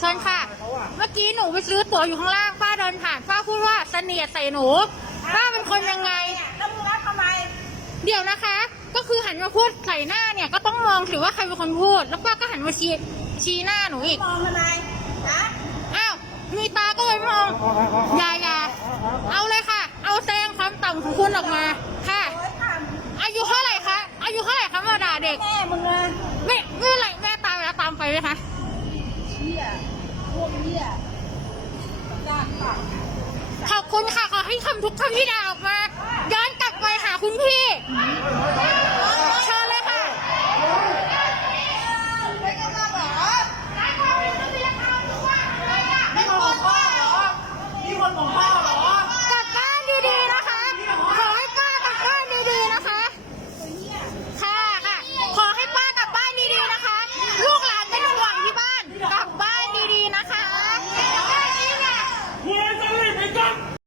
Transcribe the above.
เชิญค่ะ เมื่อกี้หนูไปซื้อตั๋วอยู่ข้างล่างป้าเดินผ่านป้าพูดว่าเสนียดใส่หนูป้าเป็นคนยังไง แล้วมึงรับทำไม เดี๋ยวนะคะ ก็คือหันมาพูดใส่หน้าเนี่ยก็ต้องมองถือว่าใครเป็นคนพูด แล้วป้าก็หันมาชี้ชี้หน้าหนูอีกมองทำไมนะอ้าวมีตาก็เลยมองอย่าอย่าเอาเลยค่ะ เอาแสดงความต่ำของคุณออกมาค่ะ ขอบคุณค่ะ ขอให้คำทุกคำที่ด่าออกมา ย้อนกลับไปหาคุณพี่